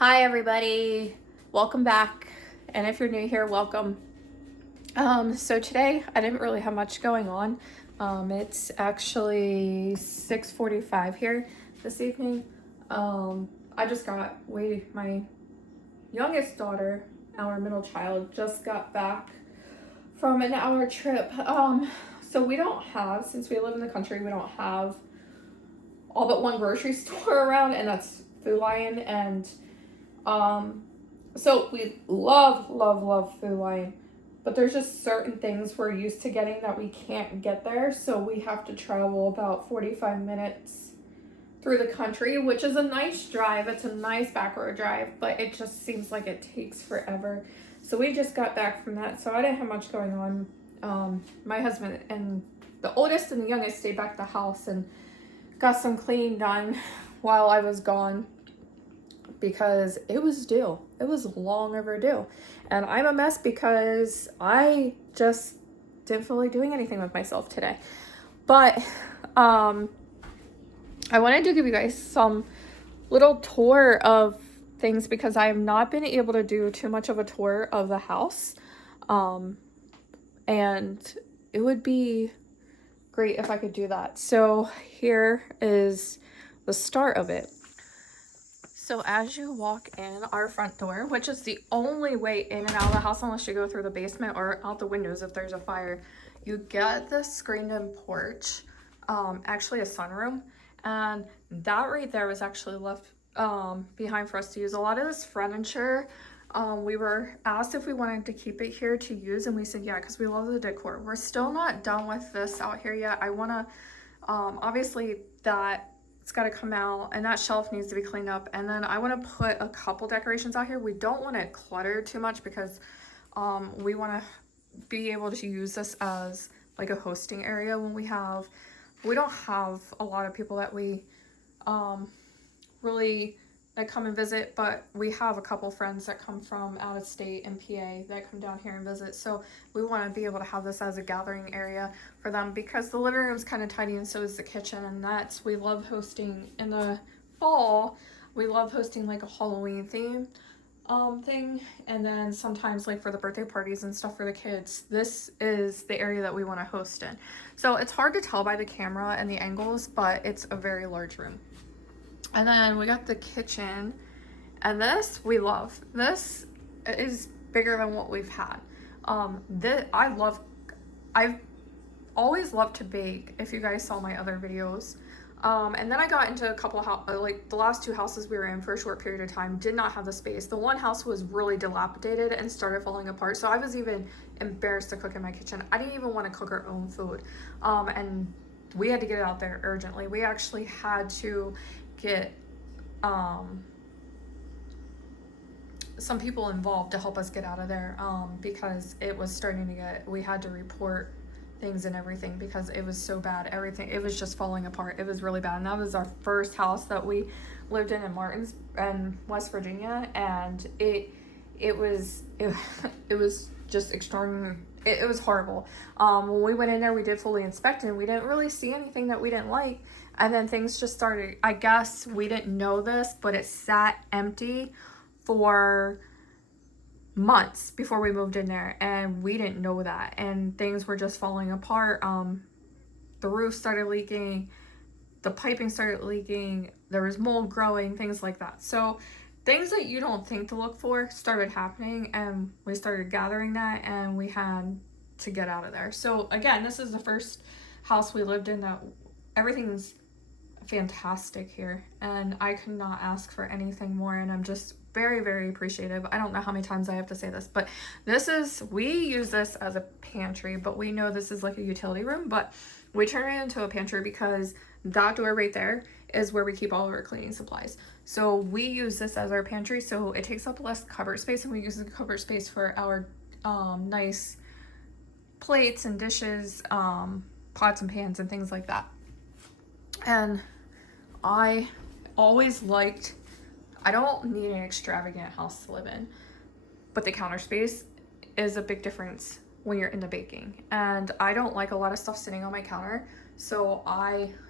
Hi everybody, welcome back, and if you're new here, welcome. So today I didn't really have much going on. It's actually 6:45 here this evening. I just got my youngest daughter, our middle child, just got back from an hour trip. So we don't have, since we live in the country, we don't have all but one grocery store around, and that's Food Lion. And so we love Food Lion, but there's just certain things we're used to getting that we can't get there. So we have to travel about 45 minutes through the country, which is a nice drive. It's a nice back road drive, but it just seems like it takes forever. So we just got back from that, so I didn't have much going on. My husband and the oldest and the youngest stayed back at the house and got some cleaning done while I was gone, because it was due. It was long overdue. And I'm a mess because I just didn't feel like doing anything with myself today. But I wanted to give you guys some little tour of things because I have not been able to do too much of a tour of the house. And it would be great if I could do that. So here is the start of it. So as you walk in our front door, which is the only way in and out of the house unless you go through the basement or out the windows if there's a fire, you get this screened-in porch, actually a sunroom, and that right there was actually left behind for us to use. A lot of this furniture, we were asked if we wanted to keep it here to use, and we said yeah, because we love the decor. We're still not done with this out here yet. I want to, obviously that it's got to come out, and that shelf needs to be cleaned up, and then I want to put a couple decorations out here. We don't want it cluttered too much because we want to be able to use this as like a hosting area when we don't have a lot of people that we really that come and visit, but we have a couple friends that come from out of state and PA that come down here and visit. So we want to be able to have this as a gathering area for them, because the living room is kind of tiny and so is the kitchen. And we love hosting in the fall. We love hosting like a Halloween theme thing, and then sometimes like for the birthday parties and stuff for the kids. This is the area that we want to host in. So it's hard to tell by the camera and the angles, but it's a very large room. And then we got the kitchen, and this we love. This is bigger than what we've had. I've always loved to bake, if you guys saw my other videos. And then I got into a couple like the last two houses we were in for a short period of time did not have the space. The one house was really dilapidated and started falling apart, so I was even embarrassed to cook in my kitchen. I didn't even want to cook our own food, and we had to get it out there urgently. We actually had to get some people involved to help us get out of there, because it was starting to we had to report things and everything because it was so bad. It was just falling apart. It was really bad. And that was our first house that we lived in West Virginia, and it was just extraordinary. It was horrible. When we went in there, we did fully inspect, and we didn't really see anything that we didn't like. And then things just started, I guess we didn't know this, but it sat empty for months before we moved in there, and we didn't know that. And things were just falling apart. The roof started leaking, the piping started leaking, there was mold growing, things like that. So things that you don't think to look for started happening, and we started gathering that, and we had to get out of there. So again, this is the first house we lived in that everything's fantastic here, and I could not ask for anything more, and I'm just very, very appreciative. I don't know how many times I have to say this, but we use this as a pantry, but we know this is like a utility room, but we turn it into a pantry because that door right there is where we keep all of our cleaning supplies. So we use this as our pantry, so it takes up less cupboard space, and we use the cupboard space for our nice plates and dishes, pots and pans and things like that. And I always liked, I don't need an extravagant house to live in, but the counter space is a big difference when you're into baking. And I don't like a lot of stuff sitting on my counter. So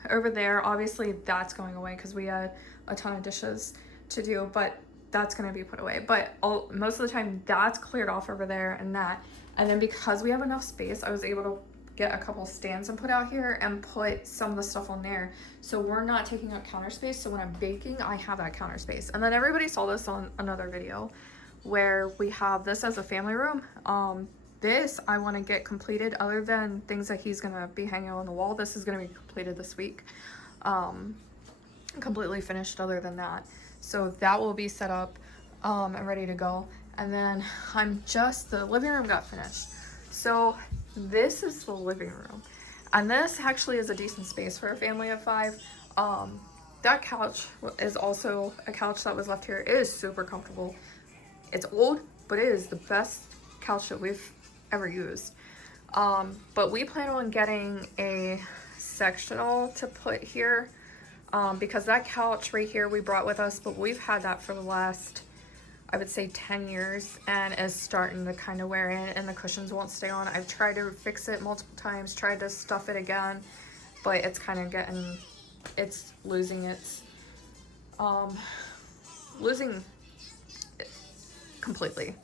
over there, obviously that's going away because we had a ton of dishes to do, but that's gonna be put away. But most of the time that's cleared off over there and that. And then because we have enough space, I was able to get a couple stands and put out here and put some of the stuff on there. So we're not taking up counter space. So when I'm baking, I have that counter space. And then everybody saw this on another video where we have this as a family room. This I want to get completed, other than things that he's gonna be hanging on the wall. This is gonna be completed this week. Completely finished other than that. So that will be set up and ready to go. And then the living room got finished. So this is the living room. And this actually is a decent space for a family of 5. That couch is also a couch that was left here. It is super comfortable. It's old, but it is the best couch that we've ever used. But we plan on getting a sectional to put here, because that couch right here we brought with us, but we've had that for the last, I would say, 10 years, and is starting to kind of wear in, and the cushions won't stay on. I've tried to fix it multiple times, tried to stuff it again, but it's kind of it's losing its, losing it completely.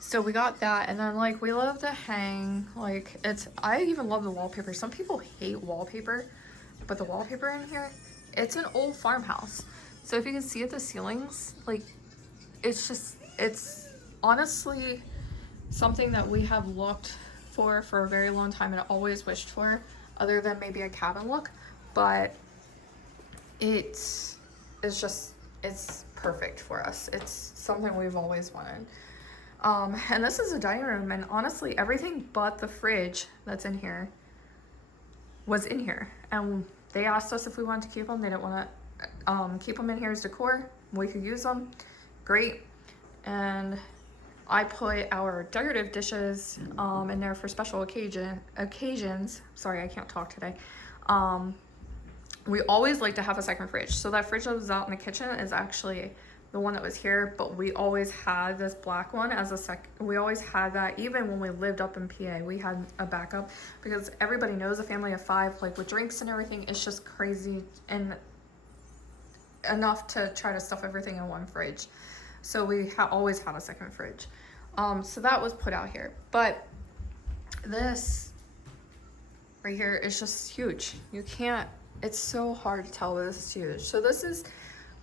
So we got that, and then like we love to hang, like I even love the wallpaper. Some people hate wallpaper, but the wallpaper in here, it's an old farmhouse. So if you can see at the ceilings, like it's honestly something that we have looked for a very long time and always wished for, other than maybe a cabin look. But it's perfect for us. It's something we've always wanted. And this is a dining room, and honestly everything but the fridge that's in here was in here, and they asked us if we wanted to keep them. They didn't want to keep them in here as decor. We could use them, great. And I put our decorative dishes in there for special occasions. Sorry, I can't talk today. We always like to have a second fridge. So that fridge that was out in the kitchen is actually the one that was here, but we always had this black one as a we always had that. Even when we lived up in PA, we had a backup, because everybody knows a family of 5, like with drinks and everything, it's just crazy and enough to try to stuff everything in one fridge. So we always had a second fridge. So that was put out here, but this right here is just huge. It's so hard to tell, but this is huge. So this is,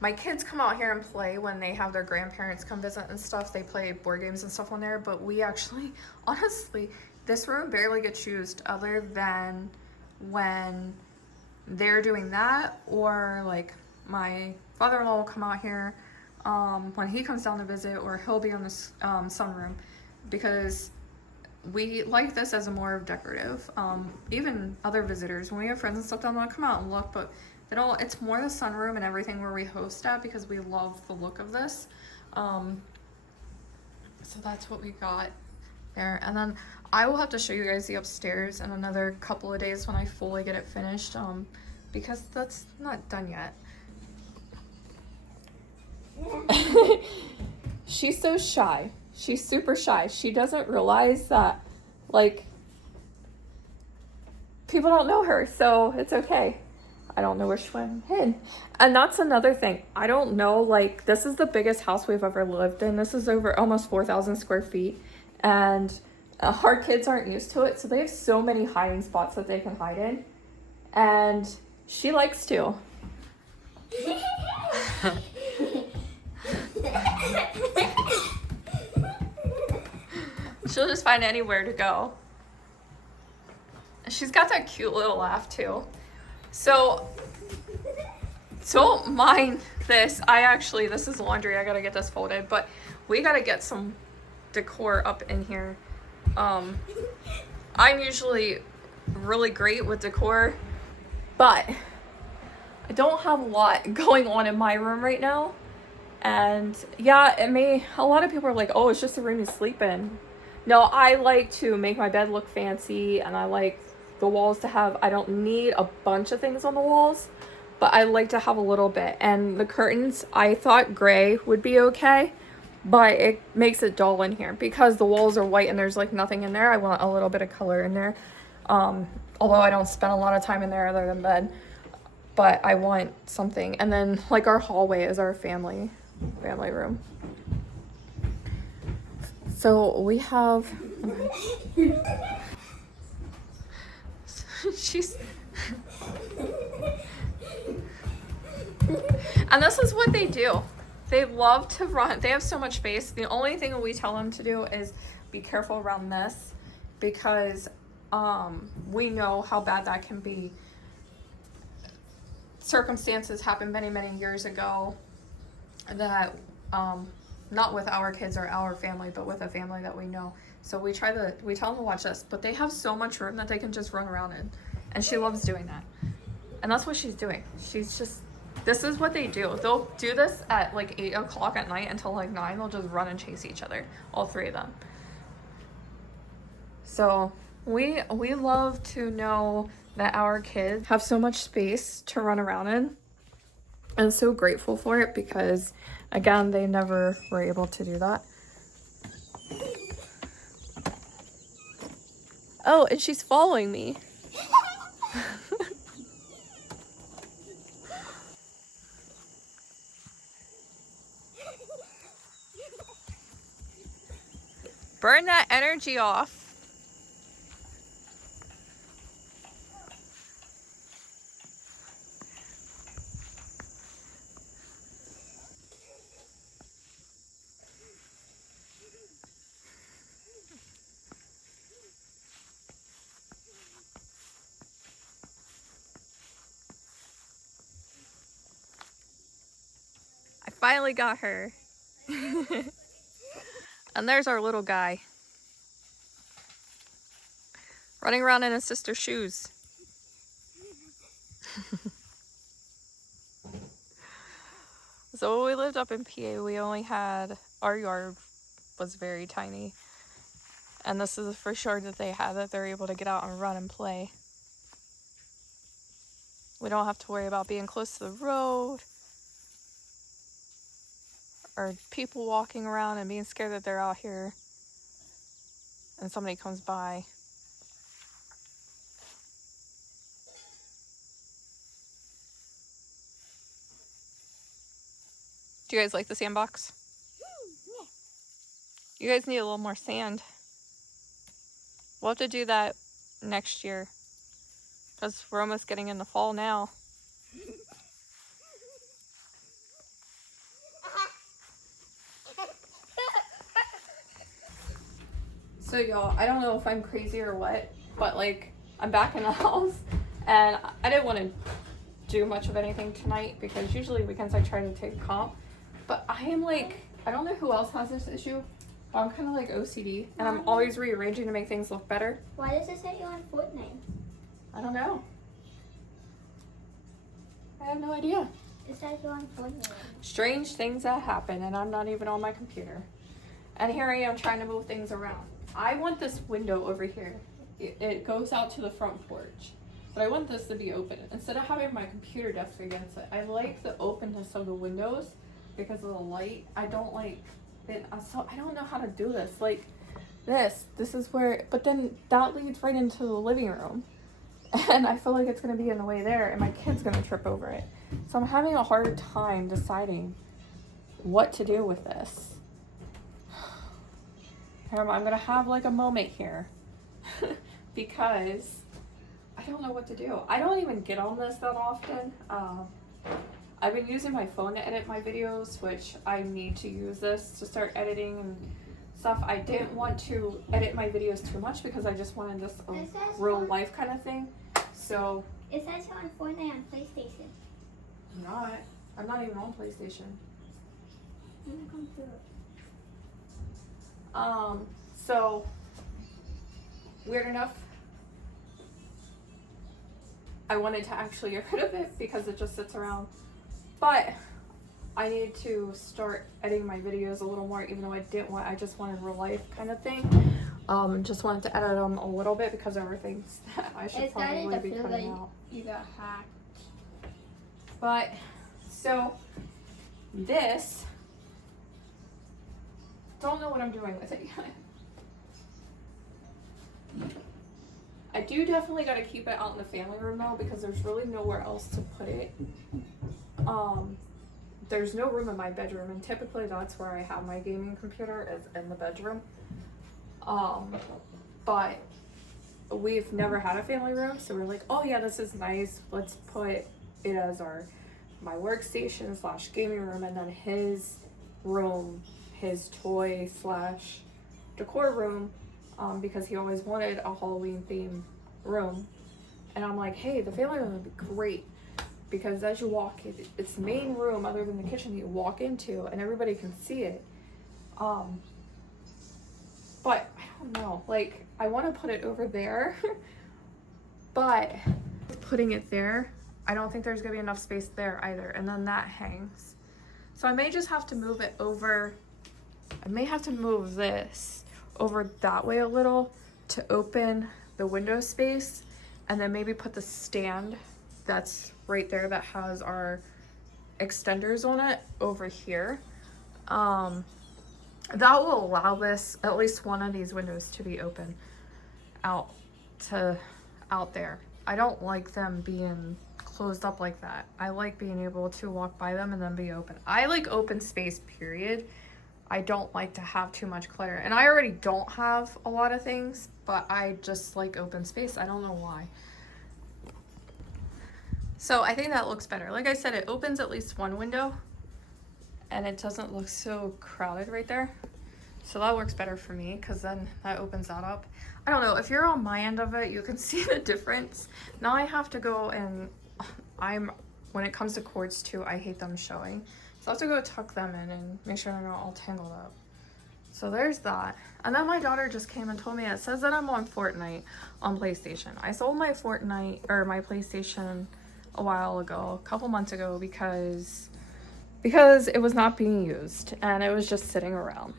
my kids come out here and play when they have their grandparents come visit and stuff. They play board games and stuff on there, but we actually, honestly, this room barely gets used other than when they're doing that, or like my father-in-law will come out here when he comes down to visit, or he'll be on this sunroom, because we like this as a more of decorative. Even other visitors, when we have friends and stuff down, they'll come out and look, but it's more the sunroom and everything where we host at, because we love the look of this. So that's what we got there. And then I will have to show you guys the upstairs in another couple of days when I fully get it finished, because that's not done yet. She's so shy. She's super shy. She doesn't realize that, like, people don't know her, so it's okay. I don't know where she went hid. And that's another thing. I don't know, like, this is the biggest house we've ever lived in. This is over almost 4,000 square feet. And our kids aren't used to it, so they have so many hiding spots that they can hide in. And she likes to. She'll just find anywhere to go. She's got that cute little laugh too. So don't mind this. This is laundry. I gotta get this folded, but we gotta get some decor up in here. I'm usually really great with decor, but I don't have a lot going on in my room right now. And yeah, a lot of people are like, oh, it's just a room you sleep in. No, I like to make my bed look fancy, and I like the walls to have, I don't need a bunch of things on the walls, but I like to have a little bit. And the curtains, I thought gray would be okay, but it makes it dull in here because the walls are white and there's like nothing in there. I want a little bit of color in there. Although I don't spend a lot of time in there other than bed. but I want something. And then like our hallway is our family room. So we have she's and this is what they do. They love to run. They have so much space. The only thing we tell them to do is be careful around this, because we know how bad that can be. Circumstances happened many, many years ago that not with our kids or our family, but with a family that we know. So we tell them to watch this, but they have so much room that they can just run around in, and she loves doing that. And that's what she's doing. This is what they do. They'll do this at like 8 o'clock at night until like 9. They'll just run and chase each other, all three of them. So we love to know that our kids have so much space to run around in, and so grateful for it, because again, they never were able to do that. Oh, and she's following me. Burn that energy off. I finally got her. And there's our little guy, running around in his sister's shoes. So when we lived up in PA, we only had, our yard was very tiny. And this is the first yard that they had that they're able to get out and run and play. We don't have to worry about being close to the road, or people walking around and being scared that they're out here and somebody comes by. Do you guys like the sandbox? Yeah. You guys need a little more sand. We'll have to do that next year, because we're almost getting in the fall now. So y'all, I don't know if I'm crazy or what, but like, I'm back in the house, and I didn't want to do much of anything tonight, because usually weekends I try to take a comp, but I am like, I don't know who else has this issue, but I'm kind of like OCD, and I'm always rearranging to make things look better. Why does it say you're on Fortnite? I don't know. I have no idea. It says you're on Fortnite. Strange things that happen, and I'm not even on my computer. And here I am trying to move things around. I want this window over here. It goes out to the front porch. But I want this to be open. Instead of having my computer desk against it, I like the openness of the windows because of the light. I don't like it. So I don't know how to do this. Like this is where, but then that leads right into the living room. And I feel like it's going to be in the way there, and my kid's going to trip over it. So I'm having a hard time deciding what to do with this. I'm going to have like a moment here because I don't know what to do. I don't even get on this that often. I've been using my phone to edit my videos, which I need to use this to start editing and stuff. I didn't want to edit my videos too much because I just wanted this a real life kind of thing. So it says you're on Fortnite on PlayStation. I'm not even on PlayStation. I'm gonna come through. So weird enough, I wanted to actually get rid of it because it just sits around, but I need to start editing my videos a little more, even though I just wanted real life kind of thing. Just wanted to edit them a little bit because there were things that I should probably be cutting out. You got hacked. But so this, don't know what I'm doing with it yet. I do definitely got to keep it out in the family room though, because there's really nowhere else to put it. There's no room in my bedroom, and typically that's where I have my gaming computer, is in the bedroom. But we've never had a family room, so we're like, oh yeah, this is nice. Let's put it as my workstation slash gaming room, and then his room, his toy slash decor room, because he always wanted a Halloween themed room. And I'm like, hey, the family room would be great, because as you walk, it's the main room other than the kitchen you walk into, and everybody can see it. But I don't know, like, I want to put it over there, but putting it there, I don't think there's gonna be enough space there either, and then that hangs. So I may just have to move it over. I may have to move this over that way a little to open the window space, and then maybe put the stand that's right there that has our extenders on it over here. That will allow this, at least one of these windows, to be open out there. I don't like them being closed up like that. I like being able to walk by them and then be open. I like open space, period. I don't like to have too much clutter, and I already don't have a lot of things, but I just like open space. I don't know why. So I think that looks better. Like I said, it opens at least one window, and it doesn't look so crowded right there. So that works better for me, because then that opens that up. I don't know, if you're on my end of it, you can see the difference. Now I have to go and when it comes to cords too, I hate them showing. So I have to go tuck them in and make sure they're not all tangled up. So there's that. And then my daughter just came and told me, it says that I'm on Fortnite on PlayStation. I sold my my PlayStation a while ago, a couple months ago, because it was not being used and it was just sitting around.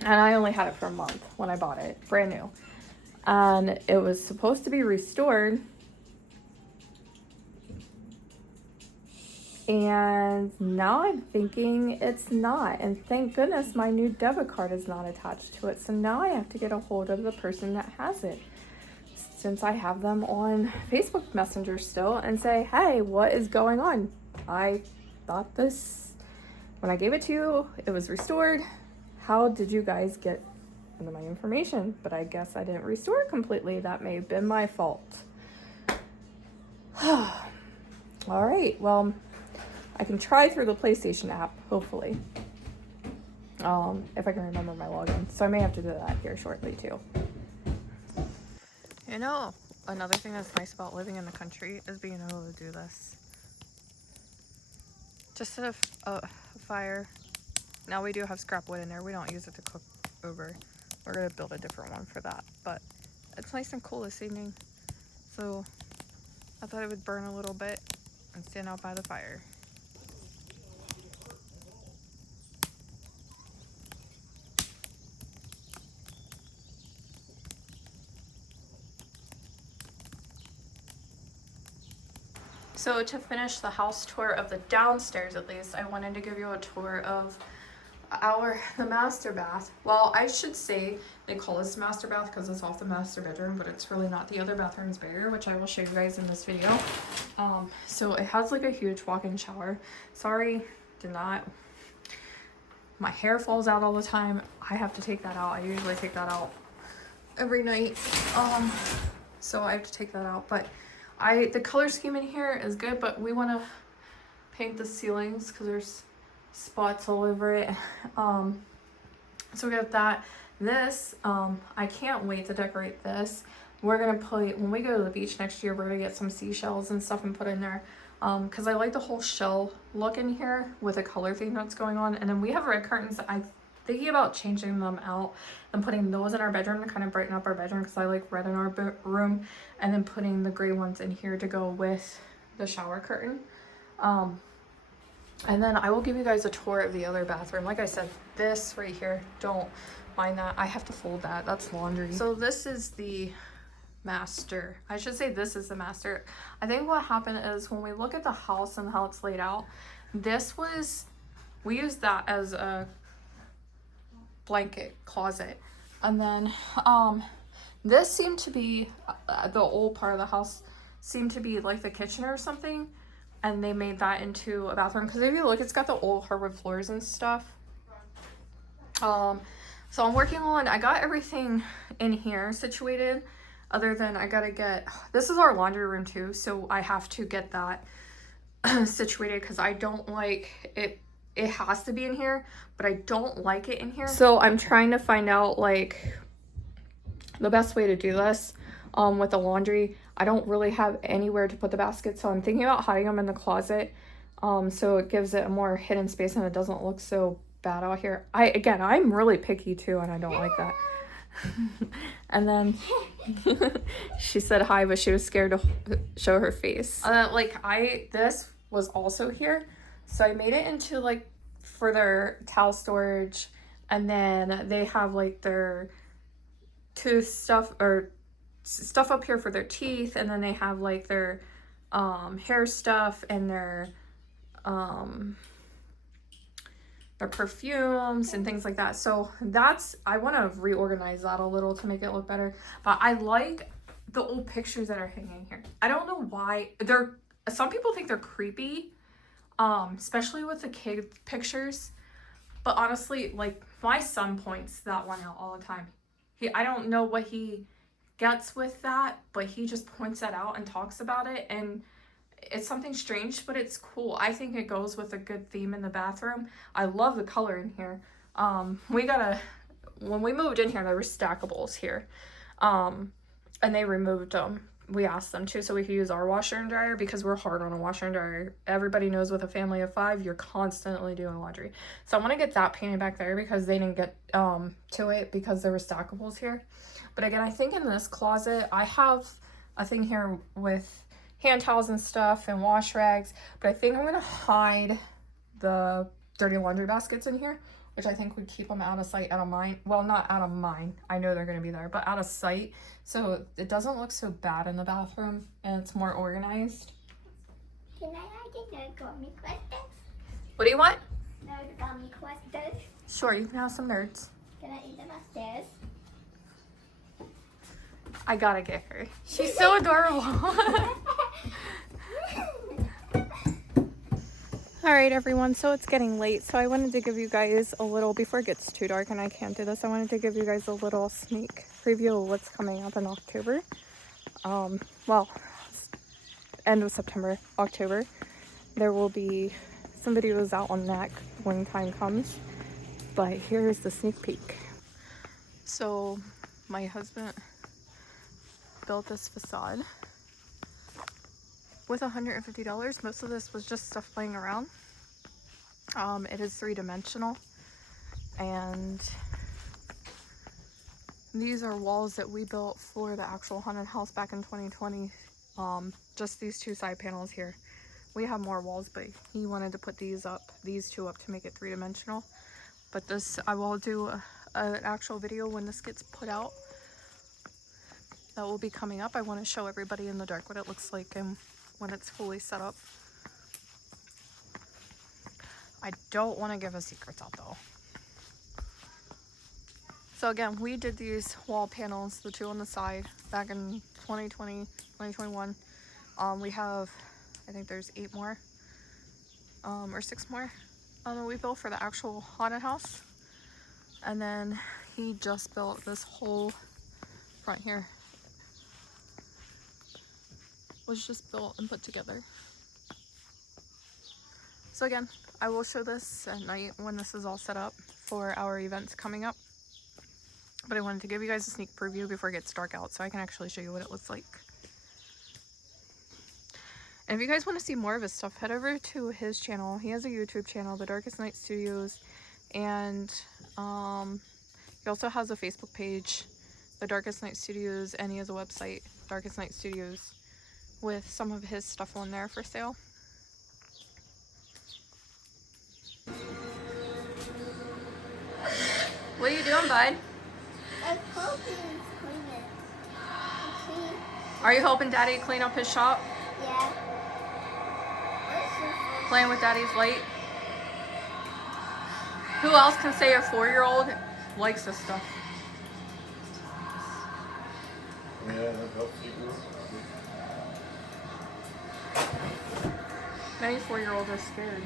And I only had it for a month when I bought it, brand new. And it was supposed to be restored. And now I'm thinking it's not. And thank goodness my new debit card is not attached to it. So now I have to get a hold of the person that has it, since I have them on Facebook Messenger still, and say, hey, what is going on? I thought this, when I gave it to you, it was restored. How did you guys get into my information? But I guess I didn't restore it completely. That may have been my fault. All right, well, I can try through the PlayStation app, hopefully, if I can remember my login. So I may have to do that here shortly too. You know, another thing that's nice about living in the country is being able to do this. Just set a fire. Now we do have scrap wood in there. We don't use it to cook over. We're gonna build a different one for that, but it's nice and cool this evening. So I thought it would burn a little bit and stand out by the fire. So to finish the house tour of the downstairs, at least, I wanted to give you a tour of the master bath. Well, I should say they call this master bath because it's off the master bedroom, but it's really not. The other bathroom's bigger, which I will show you guys in this video. So it has like a huge walk-in shower. Sorry, my hair falls out all the time. I have to take that out. I usually take that out every night. So I have to take that out, but the color scheme in here is good, but we want to paint the ceilings because there's spots all over it. So we got that. This, I can't wait to decorate this. We're gonna when we go to the beach next year, we're gonna get some seashells and stuff and put in there. Because I like the whole shell look in here with a color theme that's going on. And then we have red curtains. I'm thinking about changing them out and putting those in our bedroom to kind of brighten up our bedroom, because I like red in our room, and then putting the gray ones in here to go with the shower curtain. And then I will give you guys a tour of the other bathroom. Like I said, this right here, don't mind that. I have to fold that. That's laundry. So this is the master. I should say this is the master. I think what happened is when we look at the house and how it's laid out, we used that as a blanket closet. And then This seemed to be, the old part of the house seemed to be like the kitchen or something. And they made that into a bathroom. Because if you look, it's got the old hardwood floors and stuff. So I'm working on, I got everything in here situated. Other than I gotta get, this is our laundry room too. So I have to get that situated because I don't like it. It has to be in here, but I don't like it in here. So I'm trying to find out like the best way to do this with the laundry. I don't really have anywhere to put the baskets, so I'm thinking about hiding them in the closet, so it gives it a more hidden space and it doesn't look so bad out here. I'm really picky too, and I don't like that. And then she said hi, but she was scared to show her face. This was also here, so I made it into like for their towel storage, and then they have like their tooth stuff or stuff up here for their teeth, and then they have like their hair stuff and their perfumes and things like that. So I want to reorganize that a little to make it look better. But I like the old pictures that are hanging here. I don't know why some people think they're creepy, especially with the kid pictures. But honestly, like my son points that one out all the time. I don't know what he gets with that, but he just points that out and talks about it, and it's something strange, but it's cool. I think it goes with a good theme in the bathroom. I love the color in here. When we moved in here, there were stackables here, and they removed them. We asked them to so we could use our washer and dryer because we're hard on a washer and dryer. Everybody knows with a family of 5, you're constantly doing laundry. So I want to get that painted back there because they didn't get to it because there were stackables here. But again, I think in this closet, I have a thing here with hand towels and stuff and wash rags. But I think I'm going to hide the dirty laundry baskets in here, which I think would keep them out of sight, out of mind. Well, not out of mind. I know they're going to be there, but out of sight. So it doesn't look so bad in the bathroom and it's more organized. Can I ask you the gummy questions? What do you want? No, the gummy questions. Sure, you can have some nerds. Can I eat them upstairs? I gotta get her. She's so adorable. Alright everyone, so it's getting late, so I wanted to give you guys a little, before it gets too dark and I can't do this, I wanted to give you guys a little sneak preview of what's coming up in October. Well, end of September, October. There will be some videos out on that when time comes, but here's the sneak peek. So my husband built this facade with $150. Most of this was just stuff laying around. It is 3-dimensional, and these are walls that we built for the actual haunted house back in 2020. Just these 2 side panels here. We have more walls, but he wanted to put these 2 up to make it 3-dimensional. But this, I will do an actual video when this gets put out. That will be coming up. I want to show everybody in the dark what it looks like and when it's fully set up. I don't want to give his secrets out though. So again, we did these wall panels, the 2 on the side, back in 2020, 2021. We have, I think there's 8 more, or 6 more that we built for the actual haunted house. And then he just built this whole front here. Was just built and put together. So again, I will show this at night when this is all set up for our events coming up. But I wanted to give you guys a sneak preview before it gets dark out so I can actually show you what it looks like. And if you guys want to see more of his stuff, head over to his channel. He has a YouTube channel, The Darkest Night Studios, and he also has a Facebook page, The Darkest Night Studios, and he has a website, Darkest Night Studios, with some of his stuff on there for sale. What are you doing, bud? I'm hoping it's clean it. Are you helping Daddy clean up his shop? Yeah. Playing with Daddy's light? Who else can say a 4-year-old likes this stuff? Yeah, that helps you grow. 94-year-olds are scary.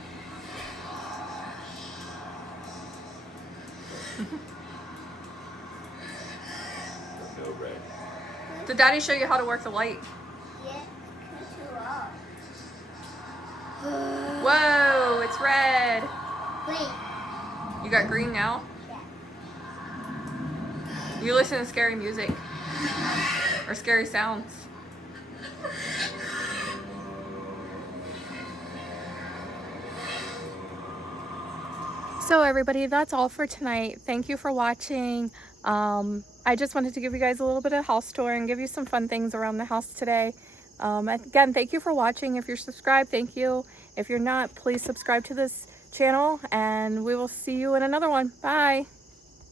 No, right. Did Daddy show you how to work the light? Yeah, cut you off. Whoa, it's red. Wait. You got green now? Yeah. You listen to scary music or scary sounds. So everybody, that's all for tonight. Thank you for watching. I just wanted to give you guys a little bit of house tour and give you some fun things around the house today. Again, thank you for watching. If you're subscribed, thank you. If you're not, please subscribe to this channel and we will see you in another one. Bye.